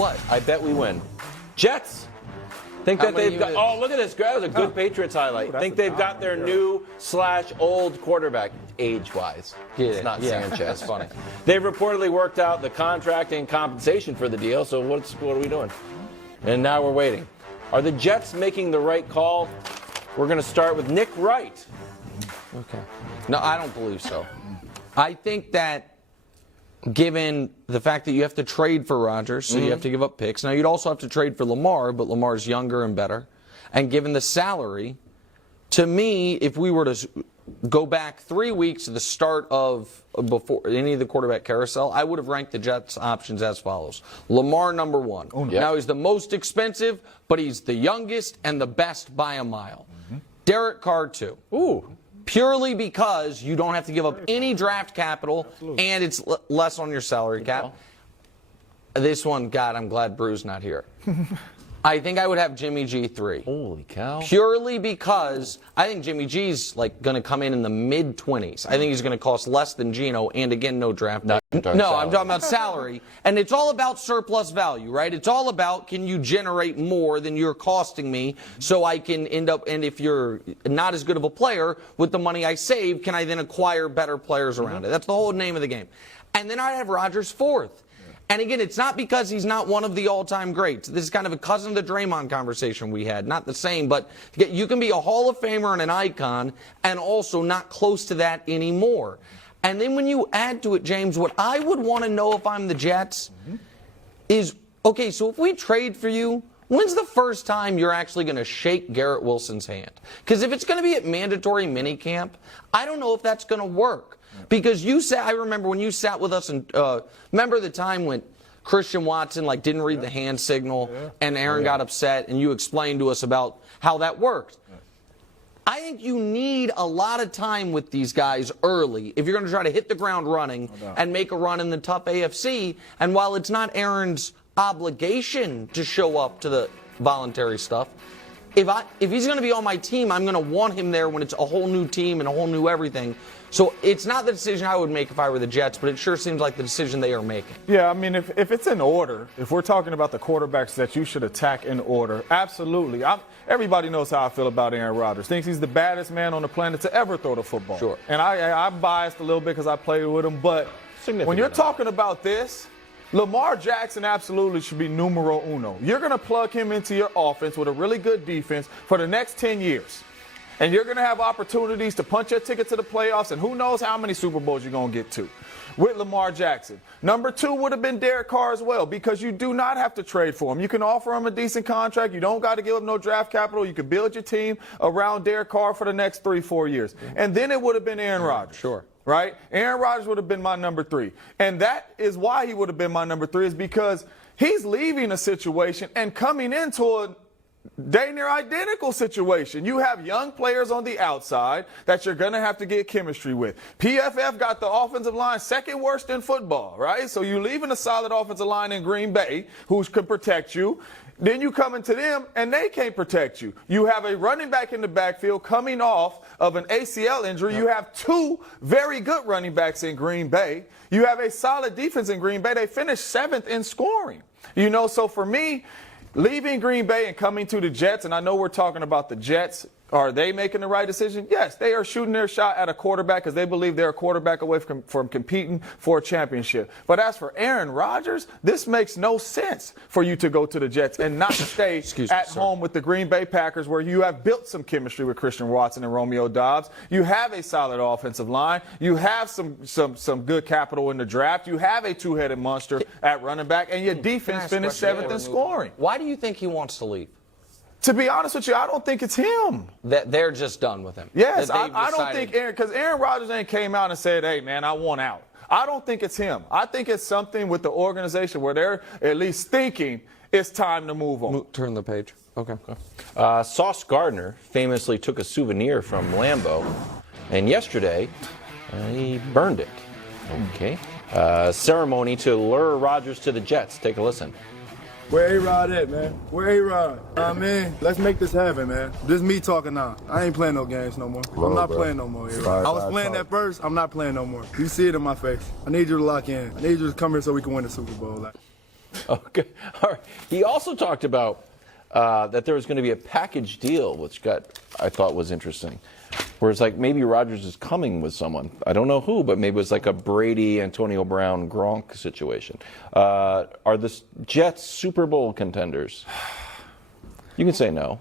what? I bet we win. Jets. Think that they've got. Oh, look at this. That was a good Patriots highlight. Think they've got their new/old quarterback, age-wise. It's not Sanchez. That's funny. They've reportedly worked out the contract and compensation for the deal. So what are we doing? And now we're waiting. Are the Jets making the right call? We're going to start with Nick Wright. Okay. No, I don't believe so. I think that given the fact that you have to trade for Rodgers, so you have to give up picks. Now, you'd also have to trade for Lamar, but Lamar's younger and better. And given the salary, to me, if we were to go back 3 weeks to the start of before any of the quarterback carousel, I would have ranked the Jets' options as follows. Lamar, number one. Oh, no. Now, he's the most expensive, but he's the youngest and the best by a mile. Derek Carr, too. Ooh. Purely because you don't have to give up any draft capital, and it's less on your salary cap. This one, God, I'm glad Brew's not here. I think I would have Jimmy G 3. Holy cow. Purely because I think Jimmy G's like going to come in the mid-20s. I think he's going to cost less than Geno, and again, no draft. No, I'm talking about salary. And it's all about surplus value, right? It's all about, can you generate more than you're costing me so I can end up, and if you're not as good of a player, with the money I save, can I then acquire better players around it? That's the whole name of the game. And then I'd have Rodgers fourth. And again, it's not because he's not one of the all-time greats. This is kind of a cousin of the Draymond conversation we had. Not the same, but you can be a Hall of Famer and an icon and also not close to that anymore. And then when you add to it, James, what I would want to know if I'm the Jets is, okay, so if we trade for you, when's the first time you're actually going to shake Garrett Wilson's hand? Because if it's going to be at mandatory minicamp, I don't know if that's going to work. Because I remember when you sat with us and remember the time when Christian Watson didn't read the hand signal and Aaron got upset and you explained to us about how that worked. I think you need a lot of time with these guys early if you're going to try to hit the ground running and make a run in the tough AFC. And while it's not Aaron's obligation to show up to the voluntary stuff, if he's going to be on my team, I'm going to want him there when it's a whole new team and a whole new everything. So it's not the decision I would make if I were the Jets, but it sure seems like the decision they are making. Yeah, I mean, if it's in order, if we're talking about the quarterbacks that you should attack in order, absolutely. Everybody knows how I feel about Aaron Rodgers. Thinks he's the baddest man on the planet to ever throw the football. Sure. And I'm biased a little bit because I played with him, but when you're talking about this, Lamar Jackson absolutely should be numero uno. You're going to plug him into your offense with a really good defense for the next 10 years. And you're going to have opportunities to punch your ticket to the playoffs, and who knows how many Super Bowls you're going to get to with Lamar Jackson. Number two would have been Derek Carr as well, because you do not have to trade for him. You can offer him a decent contract. You don't got to give up no draft capital. You can build your team around Derek Carr for the next 3-4 years. And then it would have been Aaron Rodgers. Sure. Right? Aaron Rodgers would have been my number 3. And that is why he would have been my number 3, is because he's leaving a situation and coming into a dang near identical situation. You have young players on the outside that you're going to have to get chemistry with. PFF got the offensive line second worst in football, right? So you're leaving a solid offensive line in Green Bay who can protect you. Then you come into them, and they can't protect you. You have a running back in the backfield coming off of an ACL injury. You have 2 very good running backs in Green Bay. You have a solid defense in Green Bay. They finished 7th in scoring. So for me, leaving Green Bay and coming to the Jets, and I know we're talking about the Jets, are they making the right decision? Yes, they are shooting their shot at a quarterback because they believe they're a quarterback away from competing for a championship. But as for Aaron Rodgers, this makes no sense for you to go to the Jets and not stay home with the Green Bay Packers, where you have built some chemistry with Christian Watson and Romeo Doubs. You have a solid offensive line. You have some good capital in the draft. You have a 2-headed monster at running back, and your defense finished 7th in scoring. Why do you think he wants to leave? To be honest with you, I don't think it's him. That they're just done with him. Yes, I don't think because Aaron Rodgers ain't came out and said, hey, man, I want out. I don't think it's him. I think it's something with the organization where they're at least thinking it's time to move on. Turn the page. Okay. Sauce Gardner famously took a souvenir from Lambeau, and yesterday he burned it. Okay. Ceremony to lure Rodgers to the Jets. Take a listen. Where A-Rod at, man? Where A-Rod? Let's make this happen, man. This is me talking now. I ain't playing no games no more. I'm not playing no more, A-Rod. I was playing that first. I'm not playing no more. You see it in my face. I need you to lock in. I need you to come here so we can win the Super Bowl. Okay. All right. He also talked about that there was going to be a package deal, which I thought was interesting. Where it's like maybe Rodgers is coming with someone. I don't know who, but maybe it's like a Brady, Antonio Brown, Gronk situation. Are the Jets Super Bowl contenders? You can say no.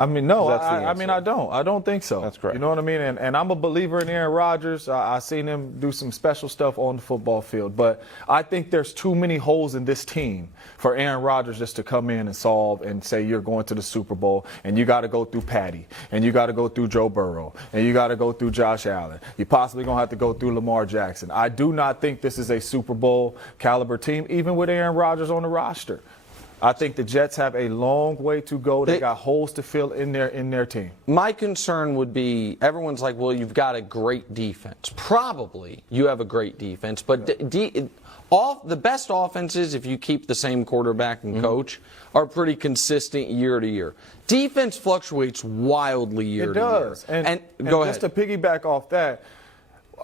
I mean, no, I don't. I don't think so. That's correct. You know what I mean? And I'm a believer in Aaron Rodgers. I seen him do some special stuff on the football field. But I think there's too many holes in this team for Aaron Rodgers just to come in and solve and say you're going to the Super Bowl and you got to go through Patty and you got to go through Joe Burrow and you got to go through Josh Allen. You're possibly going to have to go through Lamar Jackson. I do not think this is a Super Bowl caliber team, even with Aaron Rodgers on the roster. I think the Jets have a long way to go. They got holes to fill in their team. My concern would be everyone's like, well, you've got a great defense. Probably you have a great defense, but the best offenses, if you keep the same quarterback and coach, are pretty consistent year to year. Defense fluctuates wildly year to year. It does. And go ahead. Just to piggyback off that,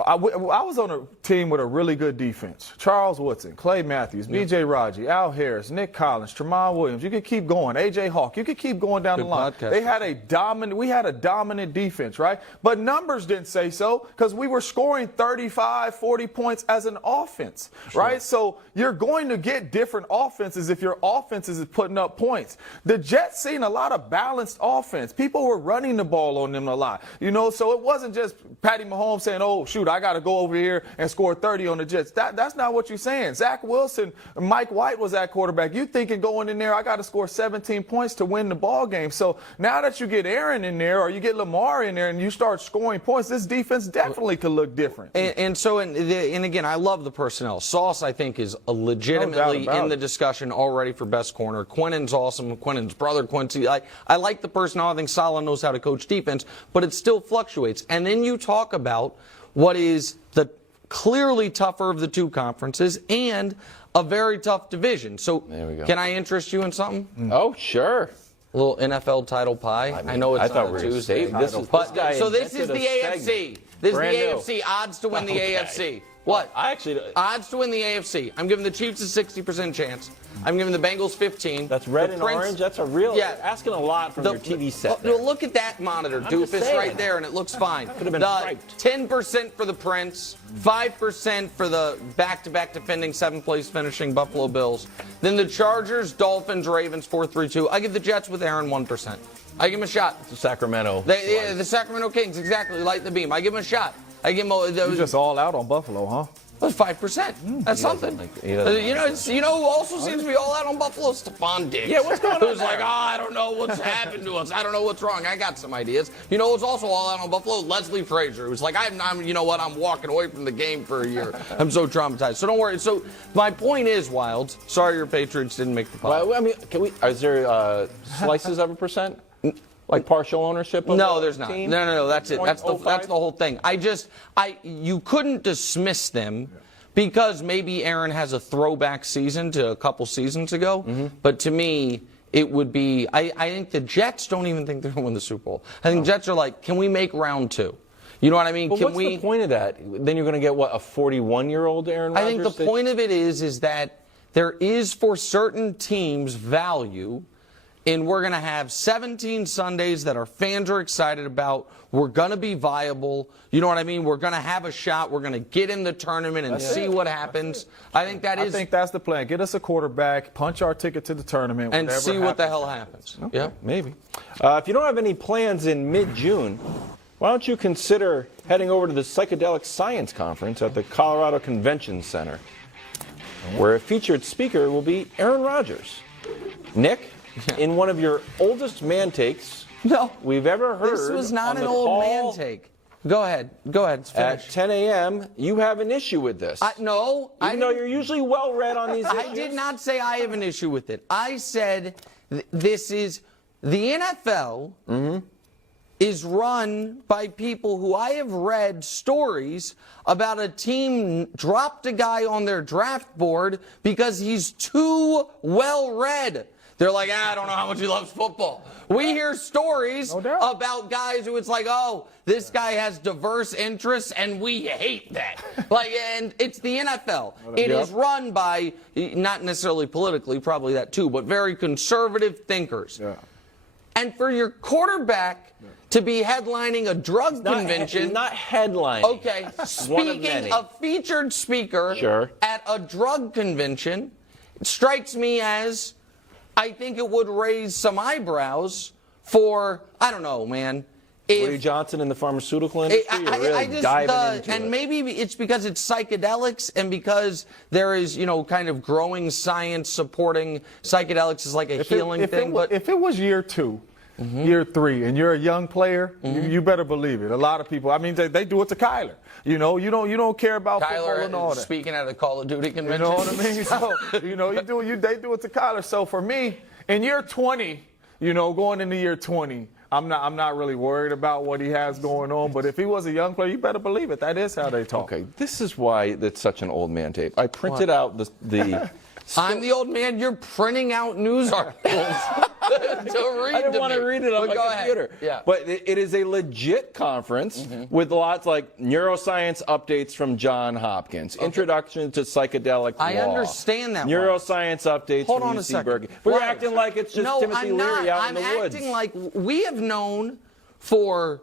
I was on a team with a really good defense. Charles Woodson, Clay Matthews, B.J. Raji, Al Harris, Nick Collins, Tramon Williams. You could keep going. A.J. Hawk. You could keep going down the line. Podcast. We had a dominant defense, right? But numbers didn't say so because we were scoring 35, 40 points as an offense, right? So you're going to get different offenses if your offense is putting up points. The Jets seen a lot of balanced offense. People were running the ball on them a lot, so it wasn't just Patty Mahomes saying, oh, shoot, I got to go over here and score 30 on the Jets. That's not what you're saying. Zach Wilson, Mike White was that quarterback. You thinking going in there, I got to score 17 points to win the ball game. So now that you get Aaron in there or you get Lamar in there and you start scoring points, this defense definitely could look different. And again, I love the personnel. Sauce, I think, is legitimately in the discussion already for best corner. Quinnen's awesome. Quinnen's brother, Quincy. I like the personnel. I think Saleh knows how to coach defense, but it still fluctuates. And then you talk about what is the clearly tougher of the two conferences and a very tough division. So can I interest you in something? Oh, sure. A little NFL title pie. I know it's on a Tuesday. This is the AFC. This is the AFC. Odds to win the AFC. What? Odds to win the AFC. I'm giving the Chiefs a 60% chance. I'm giving the Bengals 15. That's red and orange. That's a real. Yeah. Asking a lot from your TV set. Look at that monitor, doofus, right there, and it looks fine. Could have been striped. 10% for the Prince, 5% for the back-to-back defending seventh-place finishing Buffalo Bills. Then the Chargers, Dolphins, Ravens 4-3-2. I give the Jets with Aaron 1%. I give him a shot. It's Sacramento. The Sacramento Kings, exactly. Light the beam. I give him a shot. You're just all out on Buffalo, huh? That's 5%. That's something. Who also seems to be all out on Buffalo? Stephon Diggs. Yeah, what's going on? Who's like, I don't know what's happened to us. I don't know what's wrong. I got some ideas. You know who's also all out on Buffalo? Leslie Frazier, who's like, I'm walking away from the game for a year. I'm so traumatized. So don't worry. So my point is, Wilds, sorry your Patriots didn't make the playoffs. Well, is there slices of a percent? Like partial ownership of No, the there's not. team? No, that's it. That's the whole thing. You couldn't dismiss them because maybe Aaron has a throwback season to a couple seasons ago. Mm-hmm. But to me, it would be, I think the Jets don't even think they're going to win the Super Bowl. I think Jets are like, can we make round 2? You know what I mean? But what's the point of that? Then you're going to get, a 41-year-old Aaron Rodgers? I think the point of it is that there is, for certain teams, value. And we're going to have 17 Sundays that our fans are excited about. We're going to be viable. You know what I mean? We're going to have a shot. We're going to get in the tournament and see what happens. I think that's the plan. Get us a quarterback, punch our ticket to the tournament. And see what the hell happens. Okay, yeah, maybe. If you don't have any plans in mid-June, why don't you consider heading over to the Psychedelic Science Conference at the Colorado Convention Center, where a featured speaker will be Aaron Rodgers. Nick? In one of your oldest man takes we've ever heard. This was not an old man take. Go ahead. Finish. At 10 a.m., you have an issue with this. No. Even though you're usually well-read on these issues. I did not say I have an issue with it. I said this is the NFL is run by people who I have read stories about a team dropped a guy on their draft board because he's too well-read. They're like, I don't know how much he loves football. We hear stories about guys who it's like, oh, this guy has diverse interests, and we hate that. And it's the NFL. It is run by, not necessarily politically, probably that too, but very conservative thinkers. Yeah. And for your quarterback to be headlining a drug convention. Not headlining. Okay, speaking a featured speaker at a drug convention, it strikes me as, I think it would raise some eyebrows for, I don't know, man. Ray Johnson in the pharmaceutical industry, and maybe it's because it's psychedelics, and because there is, kind of growing science supporting psychedelics as like a healing thing. But if it was year 2, year 3, and you're a young player, you better believe it. A lot of people, I mean, they do it to Kyler. You don't care about football and all that. Speaking at a Call of Duty convention. You know what I mean? So, they do it to Kyler. So for me, in year 20, going into year 20. I'm not really worried about what he has going on, but if he was a young player, you better believe it. That is how they talk. Okay, this is why it's such an old man tape. I printed out the I'm the old man. You're printing out news articles to read. I didn't want to read it on my computer. Yeah. But it is a legit conference with lots like neuroscience updates from Johns Hopkins, introduction to psychedelic law. I understand that. Neuroscience updates from UC Berkeley. We're acting like it's just Timothy Leary out in the woods. I'm acting like we have known for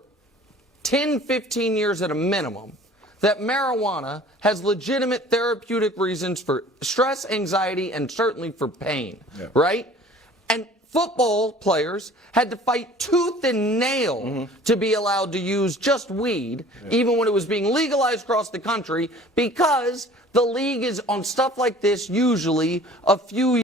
10, 15 years at a minimum that marijuana has legitimate therapeutic reasons for stress, anxiety, and certainly for pain, right? And football players had to fight tooth and nail to be allowed to use just weed, even when it was being legalized across the country, because the league is on stuff like this usually a few